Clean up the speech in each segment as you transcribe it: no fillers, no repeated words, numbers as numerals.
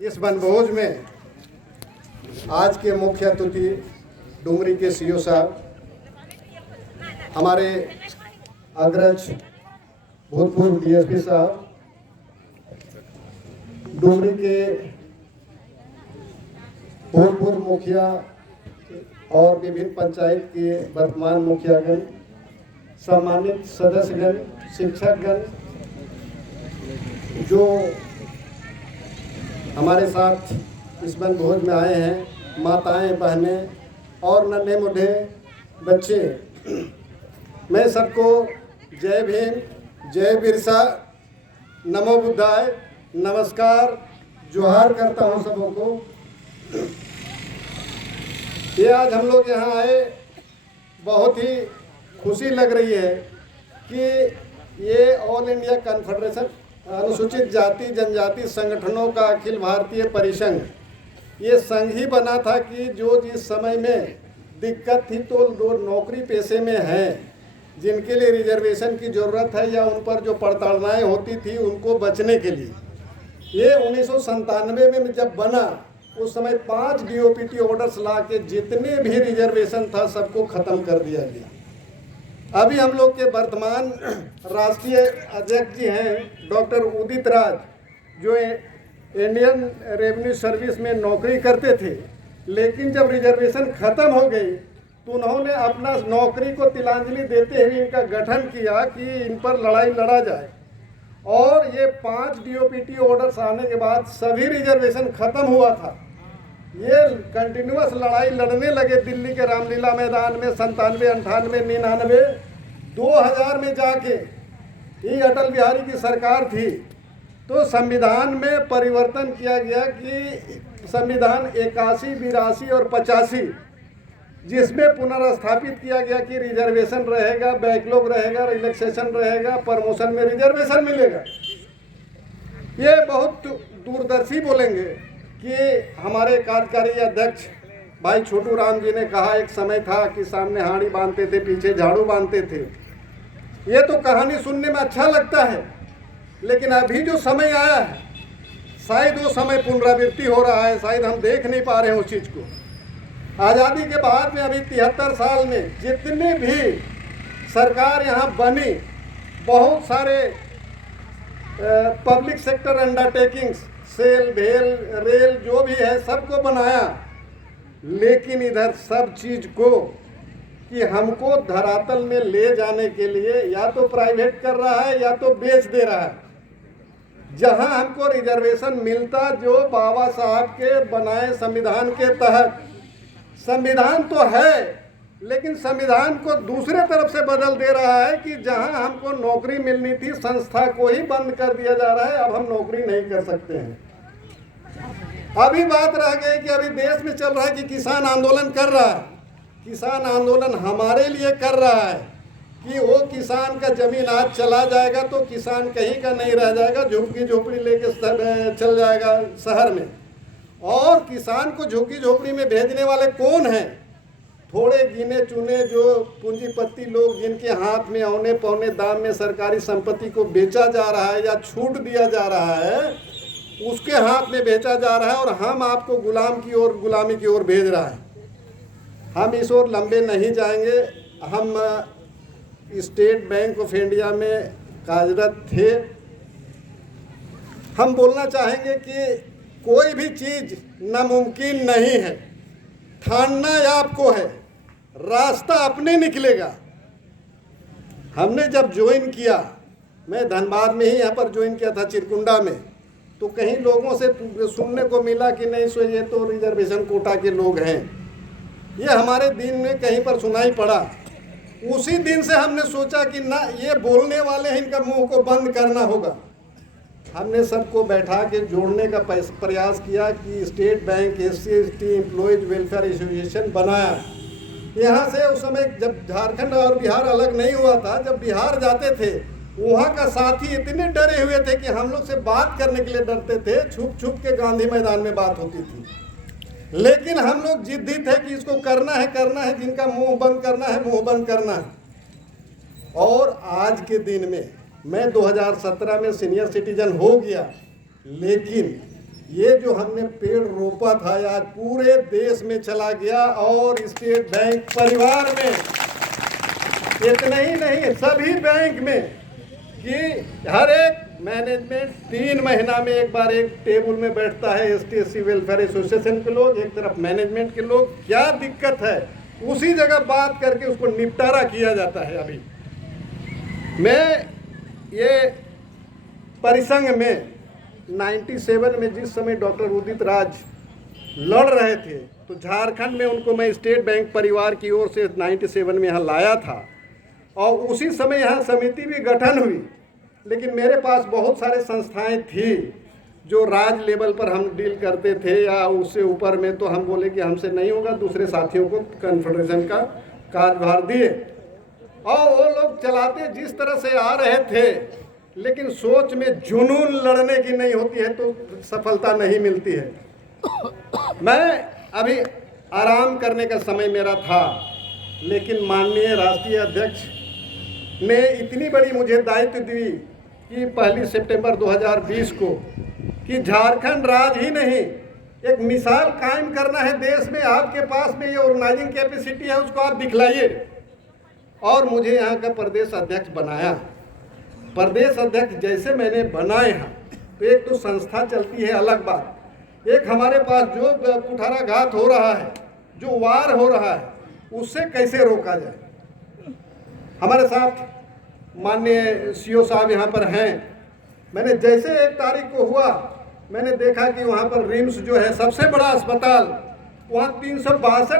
इस वनभोज में आज के मुख्य अतिथि डुमरी के सीओ साहब, हमारे अग्रज भूतपूर्व डीएसपी साहब, डुमरी के भूतपूर्व मुखिया और विभिन्न पंचायत के वर्तमान मुखियागण, सम्मानित सदस्यगण, शिक्षकगण जो हमारे साथ इस वनभोज में आए हैं, माताएं, बहनें और नन्हे मुन्ने बच्चे, मैं सबको जय भीम, जय बिरसा, नमो बुद्धाय, नमस्कार, जोहार करता हूं सबों को। ये आज हम लोग यहाँ आए, बहुत ही खुशी लग रही है कि ये ऑल इंडिया कॉन्फेडरेशन अनुसूचित जाति जनजाति संगठनों का अखिल भारतीय परिसंघ, ये संघ ही बना था कि जो जिस समय में दिक्कत थी तो जो नौकरी पेशे में हैं, जिनके लिए रिजर्वेशन की ज़रूरत है या उन पर जो प्रताड़नाएं होती थी उनको बचने के लिए, ये 1997 में जब बना उस समय 5 डीओपीटी ऑर्डर्स ला के जितने भी रिजर्वेशन था सबको ख़त्म कर दिया गया। अभी हम लोग के वर्तमान राष्ट्रीय अध्यक्ष जी हैं डॉक्टर उदित राज, जो इंडियन रेवेन्यू सर्विस में नौकरी करते थे, लेकिन जब रिजर्वेशन ख़त्म हो गई तो उन्होंने अपना नौकरी को तिलांजलि देते हुए इनका गठन किया कि इन पर लड़ाई लड़ा जाए। और ये 5 डीओपीटी ऑर्डर्स आने के बाद सभी रिजर्वेशन ख़त्म हुआ था। ये कंटिन्यूअस लड़ाई लड़ने लगे दिल्ली के रामलीला मैदान में 97, 98, 99, 2000 में जाके ही अटल बिहारी की सरकार थी तो संविधान में परिवर्तन किया गया कि संविधान 81, 82 और 85, जिसमें पुनर्स्थापित किया गया कि रिजर्वेशन रहेगा, बैकलॉग रहेगा, रिलैक्सेशन रहेगा, प्रमोशन में रिजर्वेशन मिलेगा। ये बहुत दूरदर्शी बोलेंगे कि हमारे कार्यकारी अध्यक्ष भाई छोटू राम जी ने कहा एक समय था कि सामने हांडी बांधते थे, पीछे झाड़ू बांधते थे। ये तो कहानी सुनने में अच्छा लगता है, लेकिन अभी जो समय आया है शायद वो समय पुनरावृत्ति हो रहा है, शायद हम देख नहीं पा रहे हैं उस चीज़ को। आज़ादी के बाद में अभी 73 साल में जितनी भी सरकार यहाँ बनी, बहुत सारे पब्लिक सेक्टर अंडरटेकिंग्स, सेल, भेल, रेल जो भी है सबको बनाया, लेकिन इधर सब चीज़ को कि हमको धरातल में ले जाने के लिए या तो प्राइवेट कर रहा है या तो बेच दे रहा है। जहां हमको रिजर्वेशन मिलता जो बाबा साहब के बनाए संविधान के तहत, संविधान तो है लेकिन संविधान को दूसरे तरफ से बदल दे रहा है कि जहां हमको नौकरी मिलनी थी संस्था को ही बंद कर दिया जा रहा है, अब हम नौकरी नहीं कर सकते हैं। अभी बात रह गई कि अभी देश में चल रहा है कि किसान आंदोलन कर रहा है। किसान आंदोलन हमारे लिए कर रहा है कि वो किसान का जमीन आज चला जाएगा तो किसान कहीं का नहीं रह जाएगा, झुग्गी झोपड़ी लेके चल जाएगा शहर में। और किसान को झुग्गी झोपड़ी में भेजने वाले कौन हैं? थोड़े गिने चुने जो पूंजीपति लोग, जिनके हाथ में औने पौने दाम में सरकारी संपत्ति को बेचा जा रहा है या छूट दिया जा रहा है, उसके हाथ में बेचा जा रहा है और हम आपको गुलामी की ओर भेज रहा है। हम इस ओर लंबे नहीं जाएंगे। हम स्टेट बैंक ऑफ इंडिया में कार्यरत थे। हम बोलना चाहेंगे कि कोई भी चीज़ नामुमकिन नहीं है, ठानना आपको है, रास्ता अपने निकलेगा। हमने जब ज्वाइन किया, मैं धनबाद में ही यहाँ पर ज्वाइन किया था चिरकुंडा में, तो कहीं लोगों से सुनने को मिला कि नहीं सो ये तो रिजर्वेशन कोटा के लोग हैं, ये हमारे दिन में कहीं पर सुनाई पड़ा। उसी दिन से हमने सोचा कि ना, ये बोलने वाले हैं, इनका मुंह को बंद करना होगा। हमने सबको बैठा के जोड़ने का प्रयास किया कि state bank SC/ST employees welfare association बनाया। यहाँ से उस समय जब झारखंड और बिहार अलग नहीं हुआ था, जब बिहार जाते थे वहाँ का साथी इतने डरे हुए थे कि हम लोग से बात करने के लिए डरते थे। छुप छुप के गांधी मैदान में बात होती थी, लेकिन हम लोग जिद्दी थे कि इसको करना है, जिनका मुंह बंद करना है मुंह बंद करना है। और आज के दिन में मैं 2017 में सीनियर सिटीजन हो गया, लेकिन ये जो हमने पेड़ रोपा था आज पूरे देश में चला गया और स्टेट बैंक परिवार में, इतना ही नहीं सभी बैंक में, कि हर एक मैनेजमेंट 3 महीना में एक बार एक टेबल में बैठता है, ST/SC वेलफेयर एसोसिएशन के लोग, एक तरफ मैनेजमेंट के लोग, क्या दिक्कत है उसी जगह बात करके उसको निपटारा किया जाता है। अभी मैं ये परिसंघ में 97 में जिस समय डॉक्टर उदित राज लड़ रहे थे तो झारखंड में उनको मैं स्टेट बैंक परिवार की ओर से 97 में यहाँ लाया था और उसी समय यहाँ समिति भी गठन हुई। लेकिन मेरे पास बहुत सारे संस्थाएं थी जो राज लेवल पर हम डील करते थे या उससे ऊपर में, तो हम बोले कि हमसे नहीं होगा, दूसरे साथियों को कॉन्फेडरेशन का कार्यभार दिए और वो लोग चलाते जिस तरह से आ रहे थे। लेकिन सोच में जुनून लड़ने की नहीं होती है तो सफलता नहीं मिलती है। मैं अभी आराम करने का समय मेरा था, लेकिन माननीय राष्ट्रीय अध्यक्ष ने इतनी बड़ी मुझे दायित्व दी कि 1 सितंबर 2020 को कि झारखंड राज्य ही नहीं एक मिसाल कायम करना है देश में, आपके पास में ये ऑर्गेनाइजिंग कैपेसिटी है उसको आप दिखलाइए। और मुझे यहाँ का प्रदेश अध्यक्ष बनाया। प्रदेश अध्यक्ष जैसे मैंने बनाए हैं तो एक तो संस्था चलती है अलग बात, एक हमारे पास जो कुठाराघात हो रहा है, जो वार हो रहा है, उससे कैसे रोका जाए। हमारे साथ माननीय CO साहब यहाँ पर हैं। मैंने जैसे 1 तारीख को हुआ मैंने देखा कि वहाँ पर रिम्स जो है सबसे बड़ा अस्पताल, वहाँ 362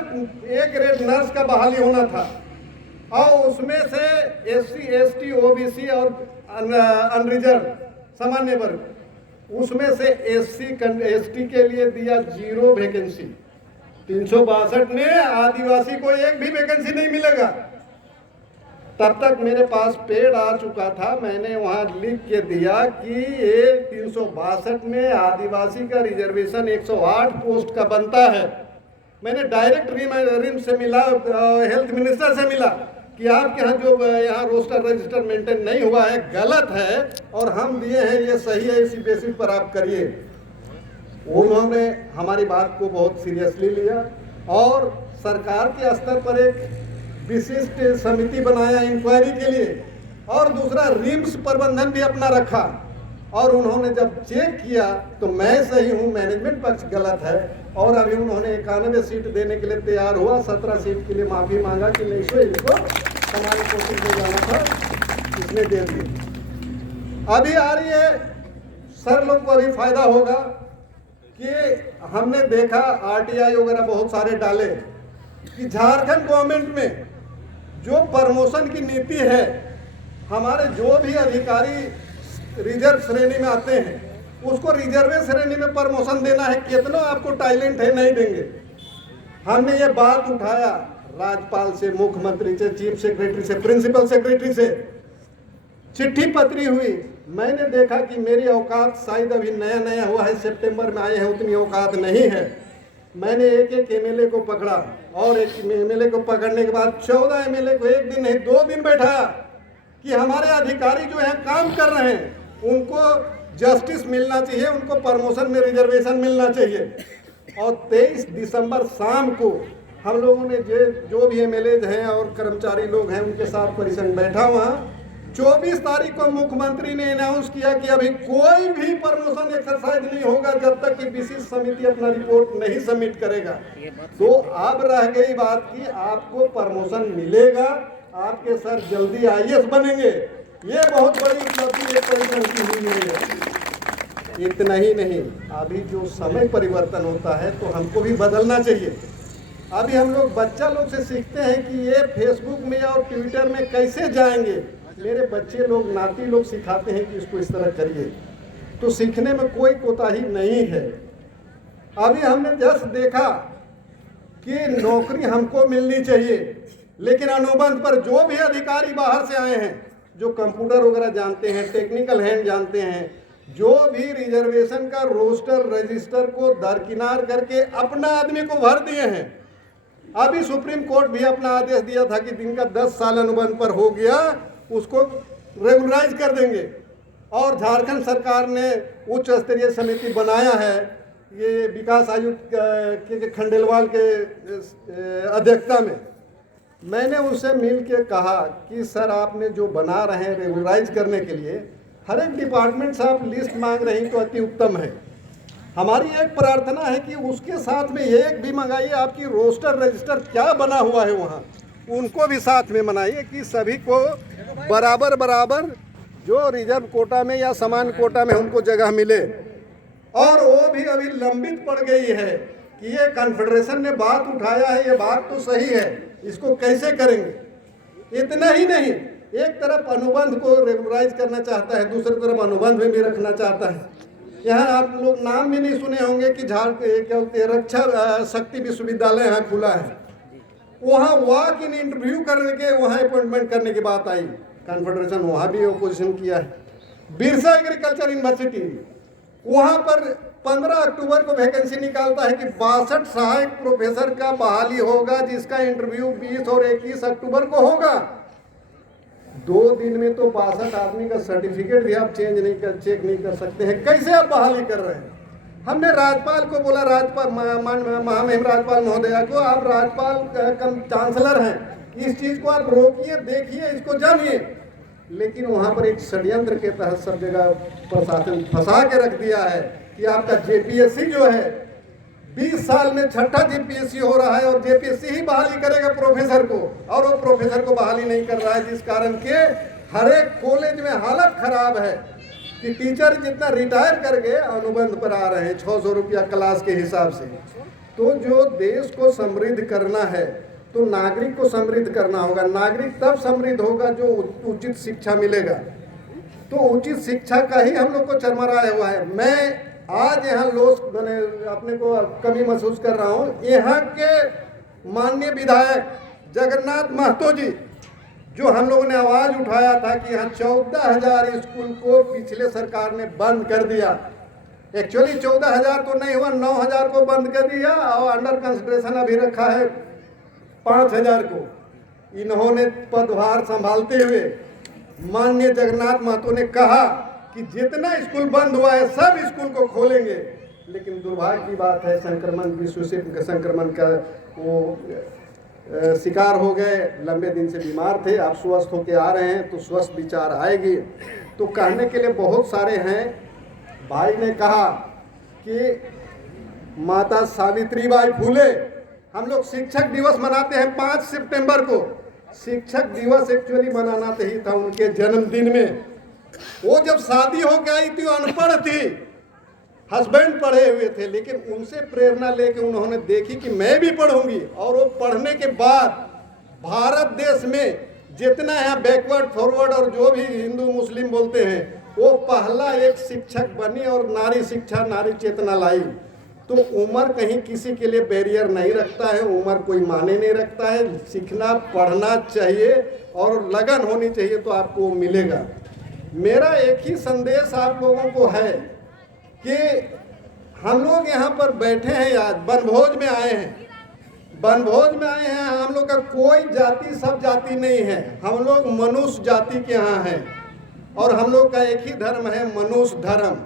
A ग्रेड नर्स का बहाली होना था और उसमें से SC ST OBC और अनरिजर्व सामान्य वर्ग, उसमें से SC ST के लिए दिया 0 वैकेंसी। 362 में आदिवासी को एक भी वैकेंसी नहीं मिलेगा। तब तक मेरे पास पेड़ आ चुका था, मैंने वहाँ लिख के दिया कि ये 362 में आदिवासी का रिजर्वेशन 108 पोस्ट का बनता है। मैंने डायरेक्ट रिम्स से मिला, हेल्थ मिनिस्टर से मिला कि आपके यहाँ जो यहाँ रोस्टर रजिस्टर मेंटेन नहीं हुआ है गलत है और हम दिए हैं ये सही है, इसी बेसिस पर आप करिए। उन्होंने हमारी बात को बहुत सीरियसली लिया और सरकार के स्तर पर एक विशिष्ट समिति बनाया इंक्वायरी के लिए और दूसरा रिम्स प्रबंधन भी अपना रखा। और उन्होंने जब चेक किया तो मैं सही हूँ, मैनेजमेंट पक्ष गलत है और अभी उन्होंने 91 सीट देने के लिए तैयार हुआ। 17 सीट के लिए माफ़ी मांगा कि नहीं सो इसको हमारी कोशिश में जाना था, इसने दे दी। अभी आ रही है, सर लोग को अभी फायदा होगा कि हमने देखा RTI वगैरह बहुत सारे डाले कि झारखंड गवर्नमेंट में जो प्रमोशन की नीति है, हमारे जो भी अधिकारी रिजर्व श्रेणी में आते हैं उसको रिजर्व श्रेणी में प्रमोशन देना है। कितना आपको टैलेंट है नहीं देंगे। हमने ये बात उठाया राज्यपाल से, मुख्यमंत्री से, चीफ सेक्रेटरी से, प्रिंसिपल सेक्रेटरी से, चिट्ठी पत्री हुई। मैंने देखा कि मेरी औकात शायद अभी नया नया हुआ है, सितंबर में आए हैं, उतनी औकात नहीं है। मैंने एक MLA को पकड़ा और एक MLA को पकड़ने के बाद 14 MLA को एक दिन नहीं 2 दिन बैठाया कि हमारे अधिकारी जो हैं काम कर रहे हैं उनको जस्टिस मिलना चाहिए, उनको प्रमोशन में रिजर्वेशन मिलना चाहिए। और 23 दिसंबर शाम को हम लोगों ने जो भी MLA हैं और कर्मचारी लोग हैं उनके साथ परिसंघ बैठा वहाँ। 24 तारीख को मुख्यमंत्री ने अनाउंस किया कि अभी कोई भी प्रमोशन एक्सरसाइज नहीं होगा जब तक कि विशेष समिति अपना रिपोर्ट नहीं सबमिट करेगा। तो अब रह गई बात कि आपको प्रमोशन मिलेगा, आपके सर जल्दी IAS बनेंगे। ये बहुत बड़ी उपलब्धि एक परिसंघ की हुई है। इतना ही नहीं, अभी जो समय परिवर्तन होता है तो हमको भी बदलना चाहिए। अभी हम लोग बच्चा लोग से सीखते हैं कि ये फेसबुक में और ट्विटर में कैसे जाएंगे। मेरे बच्चे लोग, नाती लोग सिखाते हैं कि इसको इस तरह करिए, तो सीखने में कोई कोताही नहीं है। अभी हमने जस्ट देखा कि नौकरी हमको मिलनी चाहिए, लेकिन अनुबंध पर जो भी अधिकारी बाहर से आए हैं, जो कंप्यूटर वगैरह जानते हैं, टेक्निकल हैंड जानते हैं, जो भी रिजर्वेशन का रोस्टर रजिस्टर को दरकिनार करके अपना आदमी को भर दिए हैं। अभी सुप्रीम कोर्ट भी अपना आदेश दिया था कि जिनका 10 साल अनुबंध पर हो गया उसको रेगुलराइज कर देंगे। और झारखंड सरकार ने उच्च स्तरीय समिति बनाया है, ये विकास आयुक्त के खंडेलवाल के अध्यक्षता में। मैंने उनसे मिल के कहा कि सर आपने जो बना रहे हैं रेगुलराइज करने के लिए, हर एक डिपार्टमेंट से आप लिस्ट मांग रही हैं तो अति उत्तम है। हमारी एक प्रार्थना है कि उसके साथ में एक भी मंगाइए, आपकी रोस्टर रजिस्टर क्या बना हुआ है वहाँ उनको भी साथ में बनाइए कि सभी को बराबर बराबर जो रिजर्व कोटा में या समान कोटा में उनको जगह मिले। और वो भी अभी लंबित पड़ गई है कि ये कॉन्फेडरेशन ने बात उठाया है, ये बात तो सही है, इसको कैसे करेंगे। इतना ही नहीं, एक तरफ अनुबंध को रेगुलराइज करना चाहता है, दूसरी तरफ अनुबंध में भी रखना चाहता है। यहाँ आप लोग नाम भी नहीं सुने होंगे कि रक्षा शक्ति विश्वविद्यालय यहाँ खुला है, वहाँ वॉक इन इंटरव्यू करके वहाँ अपॉइंटमेंट करने की बात आई, कॉन्फेडरेशन वहाँ भी ओपोजिशन किया है। बिरसा एग्रीकल्चर यूनिवर्सिटी, वहाँ पर 15 अक्टूबर को वैकेंसी निकालता है कि 62 सहायक प्रोफेसर का बहाली होगा, जिसका इंटरव्यू 20 और 21 अक्टूबर को होगा। 2 दिन में तो 62 आदमी का सर्टिफिकेट भी आप चेक नहीं कर सकते हैं, कैसे आप बहाली कर रहे हैं। हमने राज्यपाल को बोला, राज्यपाल महामहिम राज्यपाल महोदया को, आप राज्यपाल चांसलर हैं, इस चीज़ को आप रोकिए, देखिए, इसको जानिए। लेकिन वहाँ पर एक षड्यंत्र के तहत सब जगह प्रशासन फंसा के रख दिया है कि आपका जेपीएससी जो है 20 साल में 6ठा जेपीएससी हो रहा है और जेपीएससी ही बहाली करेगा प्रोफेसर को, और वो प्रोफेसर को बहाली नहीं कर रहा है, जिस कारण के हर एक कॉलेज में हालत खराब है कि टीचर जितना रिटायर करके अनुबंध पर आ रहे हैं 600 रुपया क्लास के हिसाब से। तो जो देश को समृद्ध करना है तो नागरिक को समृद्ध करना होगा। नागरिक तब समृद्ध होगा जो उचित शिक्षा मिलेगा। तो उचित शिक्षा का ही हम लोग को चरमराया हुआ है। मैं आज यहाँ मैंने अपने को कमी महसूस कर रहा हूँ, यहाँ के माननीय विधायक जगन्नाथ महतो जी, जो हम लोगों ने आवाज़ उठाया था कि यहाँ 14,000 स्कूल को पिछले सरकार ने बंद कर दिया। एक्चुअली 14,000 तो नहीं हुआ, 9,000 को बंद कर दिया और अंडर कंसिडरेशन अभी रखा है 5,000 को। इन्होंने पदभार संभालते हुए माननीय जगन्नाथ महतो ने कहा कि जितना स्कूल बंद हुआ है सब स्कूल को खोलेंगे। लेकिन दुर्भाग्य की बात है, संक्रमण, विश्व से संक्रमण का वो शिकार हो गए, लंबे दिन से बीमार थे, आप स्वस्थ होके आ रहे हैं तो स्वस्थ विचार आएगी। तो कहने के लिए बहुत सारे हैं। भाई ने कहा कि माता सावित्रीबाई फुले, हम लोग शिक्षक दिवस मनाते हैं 5 सितंबर को। शिक्षक दिवस एक्चुअली मनाना चाहिए था उनके जन्मदिन में। वो जब शादी हो गई थी, अनपढ़ थी, हस्बैंड पढ़े हुए थे, लेकिन उनसे प्रेरणा लेके उन्होंने देखी कि मैं भी पढ़ूंगी। और वो पढ़ने के बाद भारत देश में जितना है बैकवर्ड फॉरवर्ड और जो भी हिंदू मुस्लिम बोलते हैं, वो पहला एक शिक्षक बनी और नारी शिक्षा, नारी चेतना लाई। तो उम्र कहीं किसी के लिए बैरियर नहीं रखता है, उम्र कोई माने नहीं रखता है। सीखना पढ़ना चाहिए और लगन होनी चाहिए तो आपको मिलेगा। मेरा एक ही संदेश आप लोगों को है कि हम लोग यहाँ पर बैठे हैं, आज बनभोज में आए हैं। बनभोज में आए हैं, हम लोग का कोई जाति सब जाति नहीं है, हम लोग मनुष्य जाति के यहाँ हैं। और हम लोग का एक ही धर्म है, मनुष्य धर्म।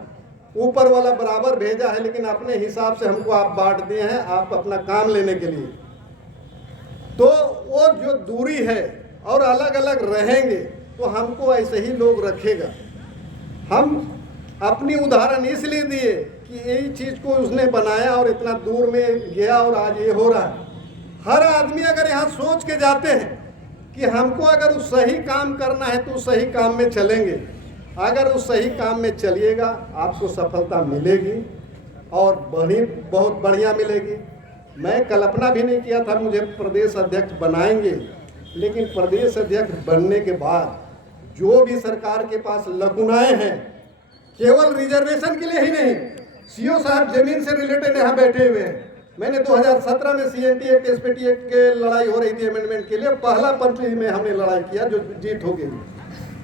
ऊपर वाला बराबर भेजा है, लेकिन अपने हिसाब से हमको आप बांट दिए हैं, आप अपना काम लेने के लिए। तो वो जो दूरी है और अलग अलग रहेंगे तो हमको ऐसे ही लोग रखेगा। हम अपनी उदाहरण इसलिए दिए कि यही चीज़ को उसने बनाया और इतना दूर में गया और आज ये हो रहा है। हर आदमी अगर यहाँ सोच के जाते हैं कि हमको अगर उस सही काम करना है तो उस सही काम में चलेंगे, अगर उस सही काम में चलिएगा आपको सफलता मिलेगी और बहुत बढ़िया मिलेगी। मैं कल्पना भी नहीं किया था मुझे प्रदेश अध्यक्ष बनाएंगे, लेकिन प्रदेश अध्यक्ष बनने के बाद जो भी सरकार के पास लकुनाएं हैं, केवल रिजर्वेशन के लिए ही नहीं, सीओ साहब जमीन से रिलेटेड यहाँ बैठे हुए हैं। मैंने 2017 में सीएनटी एक्ट, एसपीटी एक्ट के लड़ाई हो रही थी अमेंडमेंट के लिए, पहला पंथली में हमने लड़ाई किया जो जीत हो गई।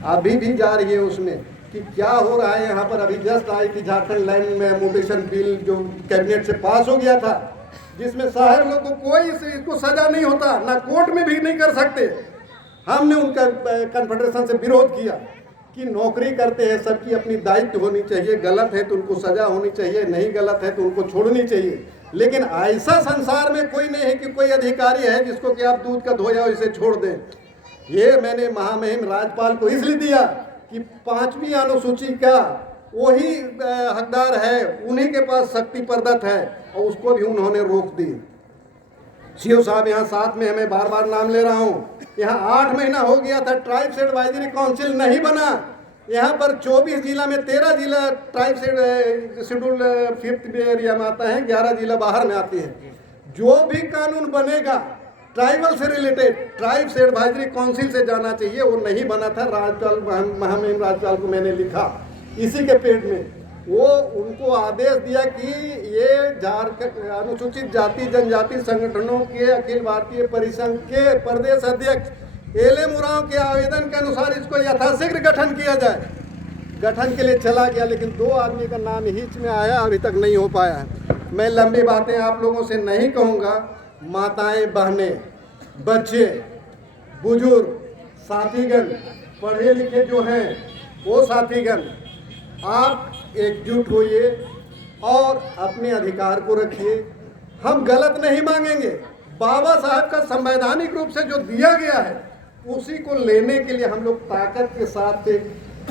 अभी भी जा रही है उसमें कि क्या हो रहा है यहाँ पर। अभी जस्ट आई थी झारखंड लैंड में मोटेशन बिल जो कैबिनेट से पास हो गया था, जिसमें साहब लोग को कोई इसको सजा नहीं होता, ना कोर्ट में भी नहीं कर सकते। हमने उनका कॉन्फेडरेशन से विरोध किया कि नौकरी करते हैं सबकी अपनी दायित्व होनी चाहिए, गलत है तो उनको सजा होनी चाहिए, नहीं गलत है तो उनको छोड़नी चाहिए। लेकिन ऐसा संसार में कोई नहीं है कि कोई अधिकारी है जिसको कि आप दूध का धोया इसे छोड़ दें। ये मैंने महामहिम राज्यपाल को इसलिए दिया कि 5वीं अनुसूची का वही हकदार है, उन्हीं के पास शक्ति प्रदत्त है, और उसको भी उन्होंने रोक दी। सीओ साहब यहाँ साथ में, हमें बार बार नाम ले रहा हूँ, यहाँ 8 महीना हो गया था, ट्राइब्स एडवाइजरी काउंसिल नहीं बना। यहाँ पर 24 जिला में 13 जिला ट्राइब्स शेड्यूल 5th एरिया में आता है, 11 जिला बाहर में आती है। जो भी कानून बनेगा ट्राइबल से रिलेटेड ट्राइब्स एडवाइजरी काउंसिल से जाना चाहिए, वो नहीं बना था। राज्यपाल महामहिम राज्यपाल को मैंने लिखा इसी के पेट में, वो उनको आदेश दिया कि ये झारखंड अनुसूचित जाति जनजाति संगठनों के अखिल भारतीय परिसंघ के प्रदेश अध्यक्ष एले मुराव के आवेदन के अनुसार इसको यथाशीघ्र गठन किया जाए। गठन के लिए चला गया, लेकिन 2 आदमी का नाम हिच में आया, अभी तक नहीं हो पाया है। मैं लंबी बातें आप लोगों से नहीं कहूँगा। माताएं बहनें, बच्चे, बुजुर्ग, साथीगण, पढ़े लिखे जो हैं वो साथीगण, आप एकजुट होइए और अपने अधिकार को रखिए। हम गलत नहीं मांगेंगे, बाबा साहब का संवैधानिक रूप से जो दिया गया है उसी को लेने के लिए हम लोग ताकत के साथ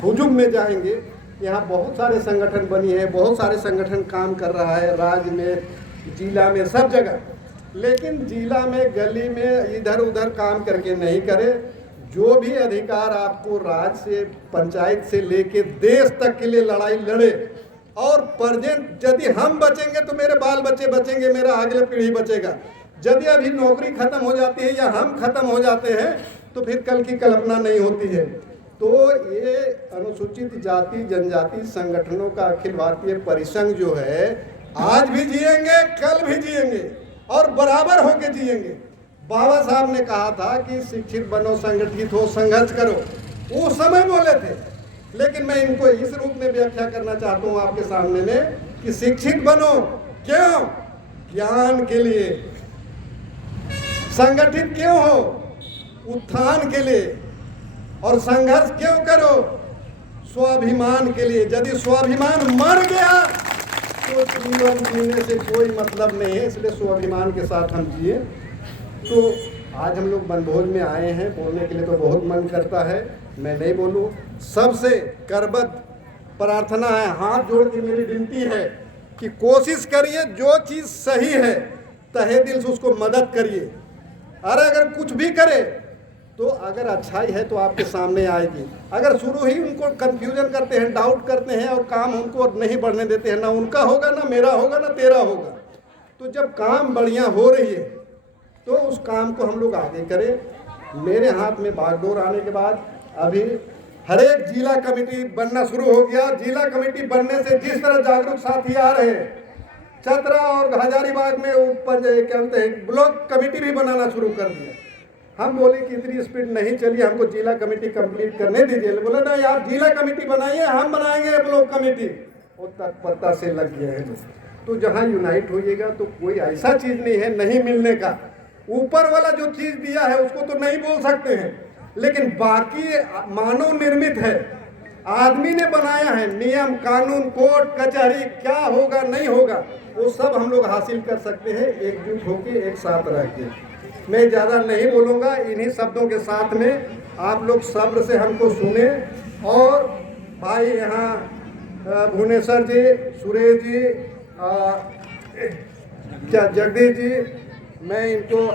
हुजूम में जाएंगे। यहाँ बहुत सारे संगठन बनी है, बहुत सारे संगठन काम कर रहा है, राज्य में, जिला में, सब जगह। लेकिन जिला में, गली में इधर उधर काम करके नहीं करे। जो भी अधिकार आपको राज्य से, पंचायत से लेके देश तक के लिए लड़ाई लड़े, और प्रेजेंट यदि हम बचेंगे तो मेरे बाल बच्चे बचेंगे, मेरा अगले पीढ़ी बचेगा। यदि अभी नौकरी खत्म हो जाती है या हम खत्म हो जाते हैं तो फिर कल की कल्पना नहीं होती है। तो ये अनुसूचित जाति जनजाति संगठनों का अखिल भारतीय परिसंघ जो है, आज भी जिएंगे, कल भी जिएंगे और बराबर होके जिएंगे। बाबा साहब ने कहा था कि शिक्षित बनो, संगठित हो, संघर्ष करो, वो समय बोले थे। लेकिन मैं इनको इस रूप में व्याख्या करना चाहता हूँ आपके सामने में कि शिक्षित बनो, क्यों? ज्ञान के लिए। संगठित क्यों हो? उत्थान के लिए। और संघर्ष क्यों करो? स्वाभिमान के लिए। यदि स्वाभिमान मर गया तो जीवन जीने से कोई मतलब नहीं है, इसलिए स्वाभिमान के साथ हम जिए। तो आज हम लोग वनभोज में आए हैं, बोलने के लिए तो बहुत मन करता है, मैं नहीं बोलूं। सबसे करबद्ध प्रार्थना है, हाथ जोड़ के मेरी विनती है कि कोशिश करिए, जो चीज़ सही है तहे दिल से उसको मदद करिए। अगर कुछ भी करे तो अगर अच्छाई है तो आपके सामने आएगी। अगर शुरू ही उनको कंफ्यूजन करते हैं, डाउट करते हैं और काम उनको नहीं बढ़ने देते हैं, ना उनका होगा, ना मेरा होगा, ना तेरा होगा। तो जब काम बढ़िया हो रही है तो उस काम को हम लोग आगे करें। मेरे हाथ में बागडोर आने के बाद अभी हर एक जिला कमेटी बनना शुरू हो गया। जिला कमेटी बनने से जिस तरह जागरूक साथी आ रहे हैं, चतरा और हजारीबाग में ऊपर क्या कहते हैं, ब्लॉक कमेटी भी बनाना शुरू कर दिया। हम बोले कि इतनी स्पीड नहीं चलिए, हमको जिला कमेटी कंप्लीट करने दीजिए। बोला नहीं, आप जिला कमेटी बनाइए, हम बनाएंगे ब्लॉक कमेटी। वो तत्परता से लग गए हैं। तो जहाँ यूनाइट होइएगा तो कोई ऐसा चीज़ नहीं है नहीं मिलने का। ऊपर वाला जो चीज़ दिया है उसको तो नहीं बोल सकते हैं, लेकिन बाकी मानव निर्मित है, आदमी ने बनाया है। नियम कानून, कोर्ट कचहरी, क्या होगा नहीं होगा, वो सब हम लोग हासिल कर सकते हैं एकजुट होकर, एक साथ रह के। मैं ज़्यादा नहीं बोलूँगा, इन्हीं शब्दों के साथ में आप लोग सब्र से हमको सुने। और भाई यहाँ भुवनेश्वर जी, सुरेश जी, क्या जगदीश जी, मैं इनको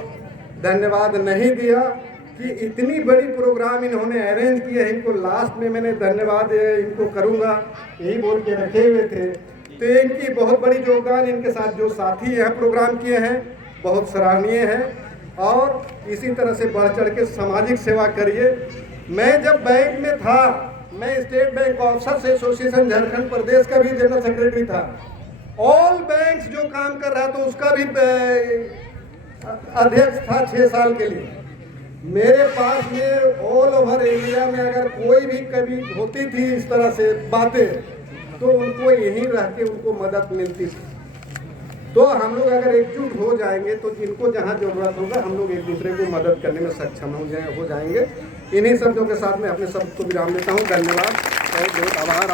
धन्यवाद नहीं दिया कि इतनी बड़ी प्रोग्राम इन्होंने अरेंज किया है। इनको लास्ट में मैंने धन्यवाद इनको करूँगा, यही बोल के रखे हुए थे। तो इनकी बहुत बड़ी योगदान, इनके साथ जो साथी यहाँ प्रोग्राम किए हैं बहुत सराहनीय है। और इसी तरह से बढ़ चढ़ के सामाजिक सेवा करिए। मैं जब बैंक में था, मैं State Bank officers association Jharkhand Pradesh का भी जनरल सेक्रेटरी था। ऑल बैंक्स जो काम कर रहा था उसका भी अध्यक्ष था 6 साल के लिए। मेरे पास में ऑल ओवर इंडिया में अगर कोई भी कभी होती थी इस तरह से बातें, तो उनको यहीं रह के उनको मदद मिलती थी। तो हम लोग अगर एकजुट हो जाएंगे तो जिनको जहाँ जरूरत होगा हम लोग एक दूसरे को मदद करने में सक्षम हो जाएंगे। इन्हीं शब्दों के साथ मैं अपने शब्द को विराम देता हूँ। धन्यवाद, बहुत बहुत आभार।